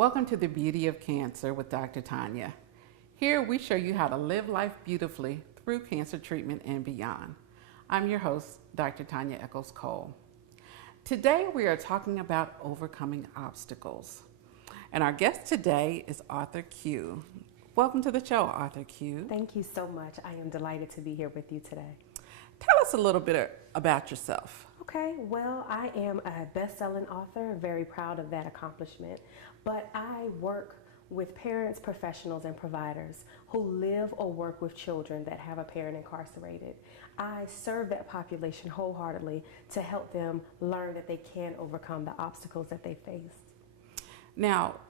Welcome to the Beauty of Cancer with Dr. Tonya. Here we show you how to live life beautifully through cancer treatment and beyond. I'm your host, Dr. Tonya Echols Cole. Today we are talking about overcoming obstacles. And our guest today is Author Q. Welcome to the show, Author Q. Thank you so much. I am delighted to be here with you today. Tell us a little bit about yourself. Okay, well, I am a best-selling author, very proud of that accomplishment, but I work with parents, professionals, and providers who live or work with children that have a parent incarcerated. I serve that population wholeheartedly to help them learn that they can overcome the obstacles that they face. Now,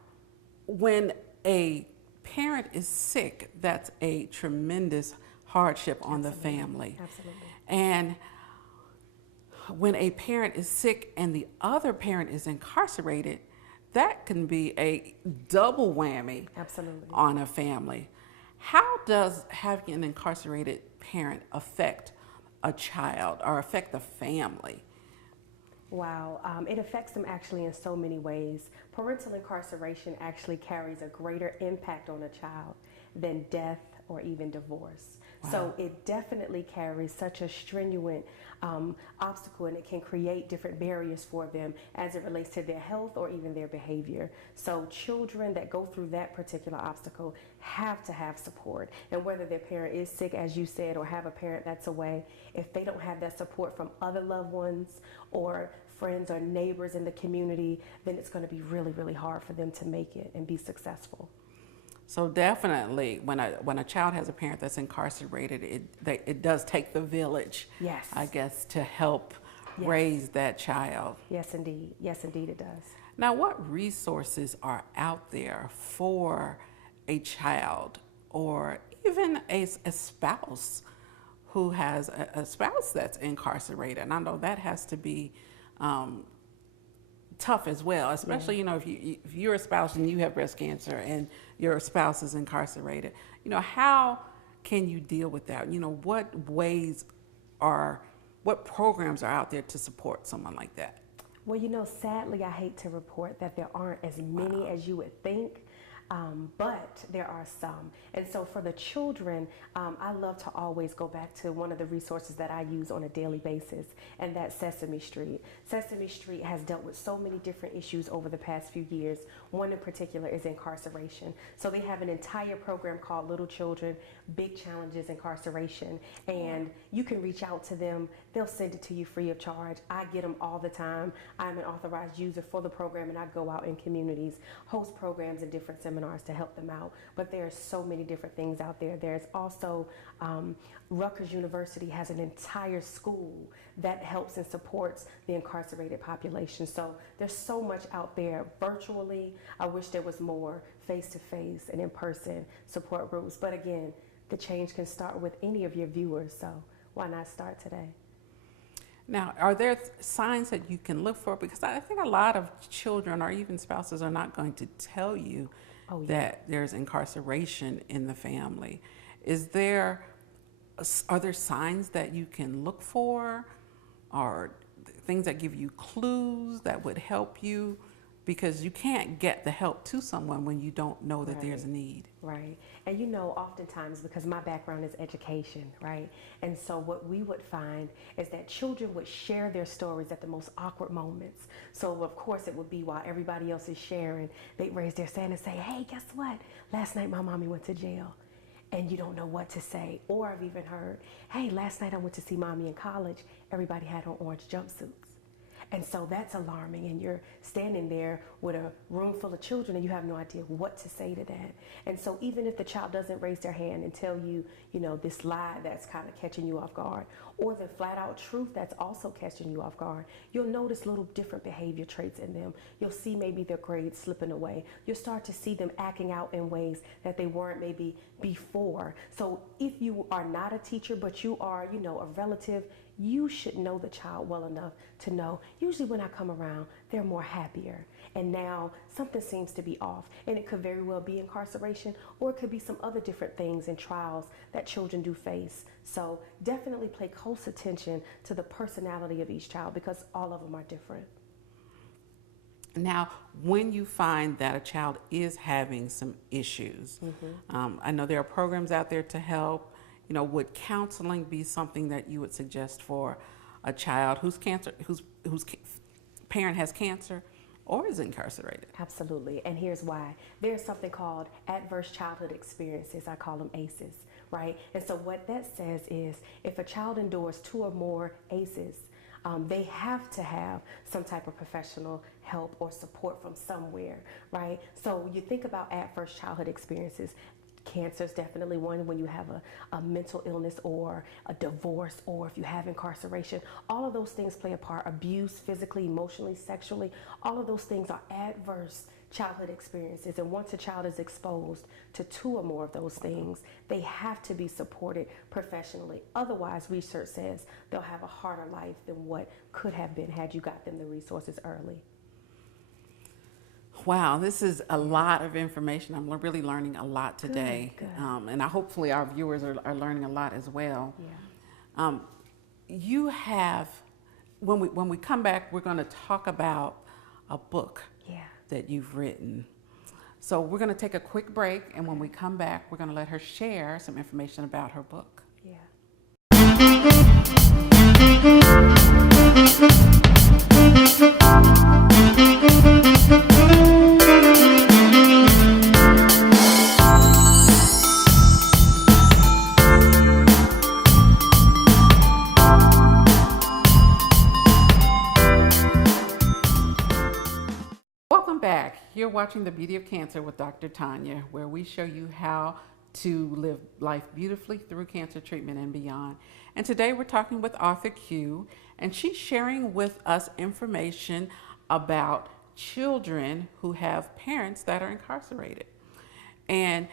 when a parent is sick, that's a tremendous hardship on the family. Absolutely. And when a parent is sick and the other parent is incarcerated, that can be a double whammy. Absolutely. On a family. How does having an incarcerated parent affect a child or affect the family? Wow, it affects them actually in so many ways. Parental incarceration actually carries a greater impact on a child than death or even divorce. Wow. So it definitely carries such a stringent obstacle, and it can create different barriers for them as it relates to their health or even their behavior. So children that go through that particular obstacle have to have support. And whether their parent is sick, as you said, or have a parent that's away, if they don't have that support from other loved ones or friends or neighbors in the community, then it's going to be really, really hard for them to make it and be successful. So definitely, when a child has a parent that's incarcerated, it does take the village, Yes. I guess, to help Yes. raise that child. Yes, indeed. Yes, indeed it does. Now, what resources are out there for a child or even a spouse who has a spouse that's incarcerated? And I know that has to be tough as well, especially, Yeah. if you're a spouse and you have breast cancer and your spouse is incarcerated. How can you deal with that? What programs are out there to support someone like that? Well, sadly, I hate to report that there aren't as many as you would think. But there are some. And so for the children, I love to always go back to one of the resources that I use on a daily basis, and that's Sesame Street. Sesame Street has dealt with so many different issues over the past few years. One in particular is incarceration. So they have an entire program called Little Children, Big Challenges Incarceration, and you can reach out to them. They'll send it to you free of charge. I get them all the time. I'm an authorized user for the program, and I go out in communities, host programs and different seminars to help them out. But there's so many different things out there. There's also Rutgers University has an entire school that helps and supports the incarcerated population. So there's so much out there virtually. I wish there was more face-to-face and in-person support groups. But again, the change can start with any of your viewers. So why not start today? Now, are there signs that you can look for? Because I think a lot of children or even spouses are not going to tell you that there's incarceration in the family. Are there signs that you can look for, or things that give you clues that would help you? Because you can't get the help to someone when you don't know that there's a need. Right. And oftentimes, because my background is education, right? And so what we would find is that children would share their stories at the most awkward moments. So of course it would be while everybody else is sharing, they'd raise their hand and say, hey, guess what? Last night my mommy went to jail. And you don't know what to say. Or I've even heard, hey, last night I went to see mommy in college. Everybody had on orange jumpsuits. And so that's alarming, and you're standing there with a room full of children and you have no idea what to say to that. And so even if the child doesn't raise their hand and tell you, this lie that's kind of catching you off guard, or the flat out truth that's also catching you off guard, you'll notice little different behavior traits in them. You'll see maybe their grades slipping away. You'll start to see them acting out in ways that they weren't maybe before. So if you are not a teacher, but you are, a relative, you should know the child well enough to know, usually when I come around, they're more happier. And now something seems to be off. And it could very well be incarceration, or it could be some other different things and trials that children do face. So definitely pay close attention to the personality of each child, because all of them are different. Now, when you find that a child is having some issues, I know there are programs out there to help. Would counseling be something that you would suggest for a child whose parent has cancer or is incarcerated? Absolutely. And here's why. There's something called adverse childhood experiences. I call them ACEs, right? And so what that says is if a child endures 2 or more ACEs, they have to have some type of professional help or support from somewhere, right? So you think about adverse childhood experiences. Cancer is definitely one. When you have a mental illness or a divorce, or if you have incarceration, all of those things play a part. Abuse, physically, emotionally, sexually, all of those things are adverse childhood experiences. And once a child is exposed to 2 or more of those things, they have to be supported professionally. Otherwise, research says they'll have a harder life than what could have been had you got them the resources early. Wow, this is a lot of information. I'm really learning a lot today. Good. And hopefully our viewers are learning a lot as well. Yeah. You have, when we come back, we're going to talk about a book that you've written. So we're going to take a quick break, and when we come back, we're going to let her share some information about her book. Yeah. Back. You're watching The Beauty of Cancer with Dr. Tonya, where we show you how to live life beautifully through cancer treatment and beyond. And today we're talking with Arthur Q, and she's sharing with us information about children who have parents that are incarcerated. And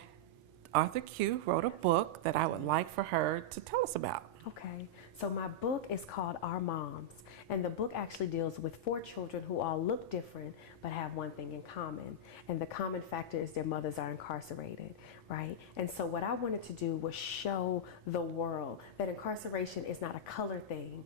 Arthur Q wrote a book that I would like for her to tell us about. Okay, so my book is called Our Moms. And the book actually deals with 4 children who all look different but have one thing in common. And the common factor is their mothers are incarcerated, right? And so what I wanted to do was show the world that incarceration is not a color thing.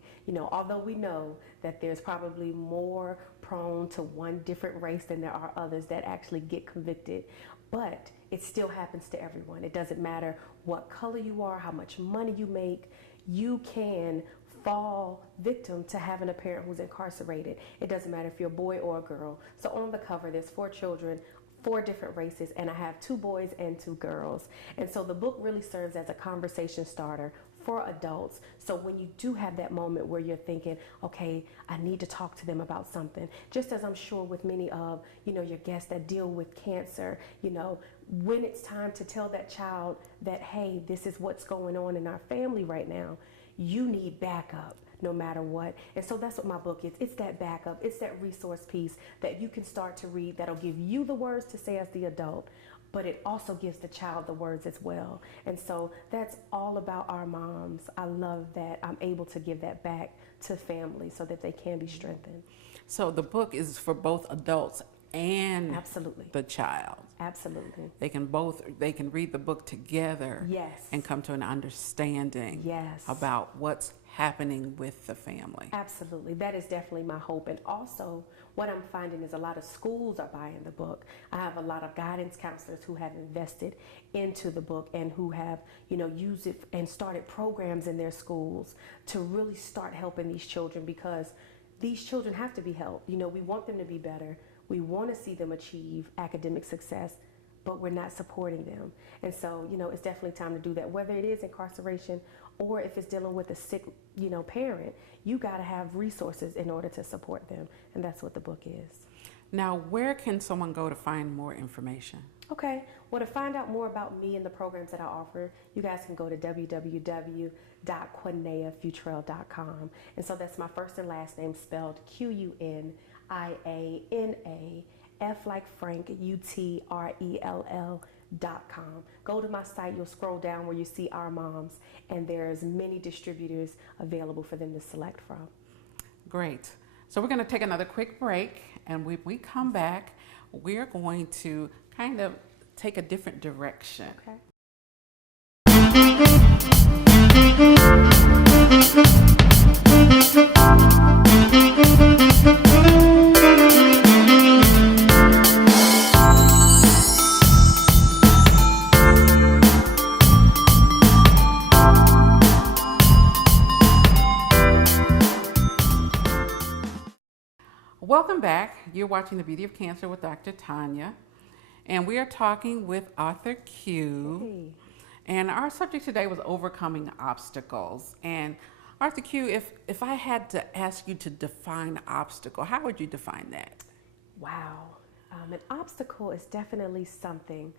Although we know that there's probably more prone to one different race than there are others that actually get convicted, but it still happens to everyone. It doesn't matter what color you are, how much money you make, you can fall victim to having a parent who's incarcerated. It doesn't matter if you're a boy or a girl. So on the cover, there's 4 children, 4 different races, and I have 2 boys and 2 girls. And so the book really serves as a conversation starter for adults. So when you do have that moment where you're thinking, okay, I need to talk to them about something, just as I'm sure with many of, your guests that deal with cancer, when it's time to tell that child that, hey, this is what's going on in our family right now, you need backup no matter what. And so that's what my book is. It's that backup. It's that resource piece that you can start to read that'll give you the words to say as the adult, but it also gives the child the words as well. And so that's all about Our Moms. I love that I'm able to give that back to families so that they can be strengthened. So the book is for both adults and Absolutely. the child. Absolutely. They can read the book together. Yes. And come to an understanding. Yes. About what's happening with the family. Absolutely. That is definitely my hope. And also what I'm finding is a lot of schools are buying the book. I have a lot of guidance counselors who have invested into the book and who have, used it and started programs in their schools to really start helping these children, because these children have to be helped. We want them to be better. We want to see them achieve academic success, but we're not supporting them. And so, it's definitely time to do that. Whether it is incarceration or if it's dealing with a sick, parent, you got to have resources in order to support them. And that's what the book is. Now, where can someone go to find more information? Okay. Well, to find out more about me and the programs that I offer, you guys can go to www.quinafutrell.com. And so that's my first and last name spelled QUNIANA, F like Frank, UTRELL.com. Go to my site, you'll scroll down where you see Our Moms, and there's many distributors available for them to select from. Great. So we're going to take another quick break, and when we come back, we're going to kind of take a different direction. Okay. Welcome back. You're watching The Beauty of Cancer with Dr. Tonya, and we are talking with Arthur Q. Hey. And our subject today was overcoming obstacles. And Arthur Q, if I had to ask you to define obstacle, how would you define that? Wow. An obstacle is definitely something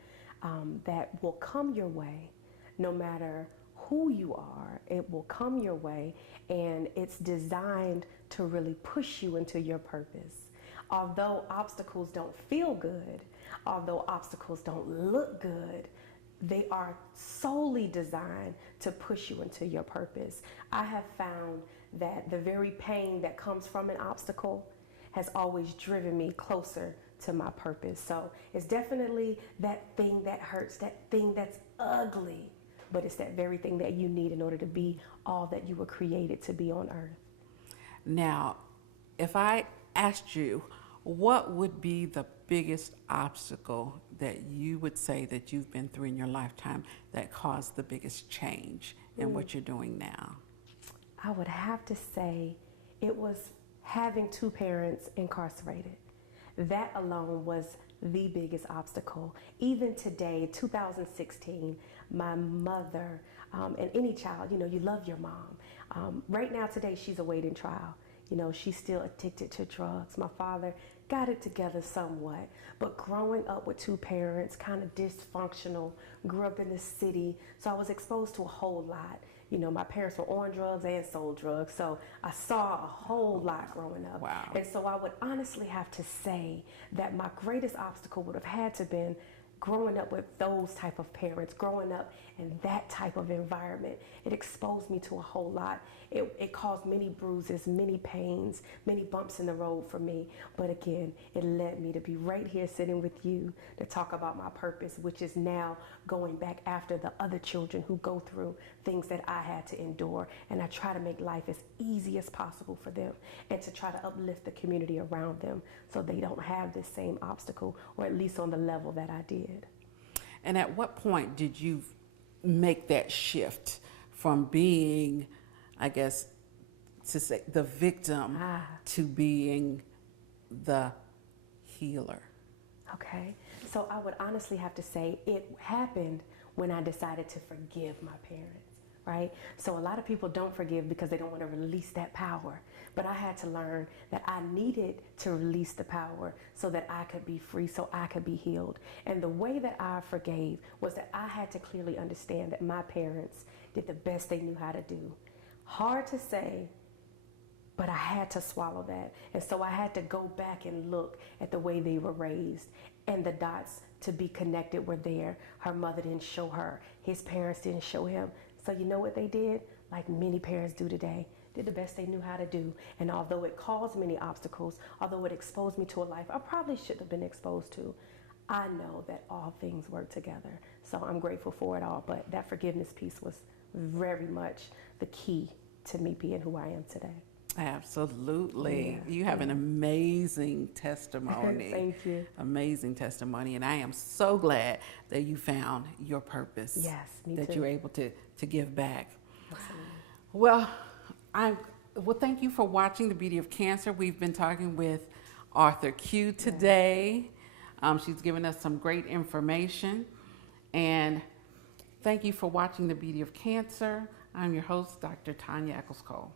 that will come your way no matter who you are. It will come your way, and it's designed to really push you into your purpose. Although obstacles don't feel good, although obstacles don't look good, they are solely designed to push you into your purpose. I have found that the very pain that comes from an obstacle has always driven me closer to my purpose. So it's definitely that thing that hurts, that thing that's ugly, but it's that very thing that you need in order to be all that you were created to be on earth. Now, if I asked you, what would be the biggest obstacle that you would say that you've been through in your lifetime that caused the biggest change in what you're doing now? I would have to say it was having two parents incarcerated. That alone was the biggest obstacle. Even today, 2016, my mother, and any child, you love your mom. Right now, today, she's awaiting trial. She's still addicted to drugs. My father got it together somewhat, but growing up with two parents, kind of dysfunctional, grew up in the city, so I was exposed to a whole lot. My parents were on drugs and sold drugs, so I saw a whole lot growing up. Wow. And so I would honestly have to say that my greatest obstacle would have had to been growing up with those type of parents, growing up in that type of environment. It exposed me to a whole lot. It caused many bruises, many pains, many bumps in the road for me. But again, it led me to be right here sitting with you to talk about my purpose, which is now going back after the other children who go through things that I had to endure. And I try to make life as easy as possible for them and to try to uplift the community around them so they don't have this same obstacle, or at least on the level that I did. And at what point did you make that shift from being, I guess, to say the victim to being the healer? Okay, so I would honestly have to say it happened when I decided to forgive my parents, right? So a lot of people don't forgive because they don't want to release that power. But I had to learn that I needed to release the power so that I could be free, so I could be healed. And the way that I forgave was that I had to clearly understand that my parents did the best they knew how to do. Hard to say, but I had to swallow that. And so I had to go back and look at the way they were raised, and the dots to be connected were there. Her mother didn't show her. His parents didn't show him. So you know what they did? Like many parents do today. Did the best they knew how to do. And although it caused many obstacles, although it exposed me to a life I probably shouldn't have been exposed to, I know that all things work together. So I'm grateful for it all. But that forgiveness piece was very much the key to me being who I am today. Absolutely. Yeah. You have an amazing testimony. Thank you. Amazing testimony. And I am so glad that you found your purpose. Yes, me that too. you're able to give back. Absolutely. Well, thank you for watching The Beauty of Cancer. We've been talking with Arthur Q today. She's given us some great information. And thank you for watching The Beauty of Cancer. I'm your host, Dr. Tonya Echols Cole.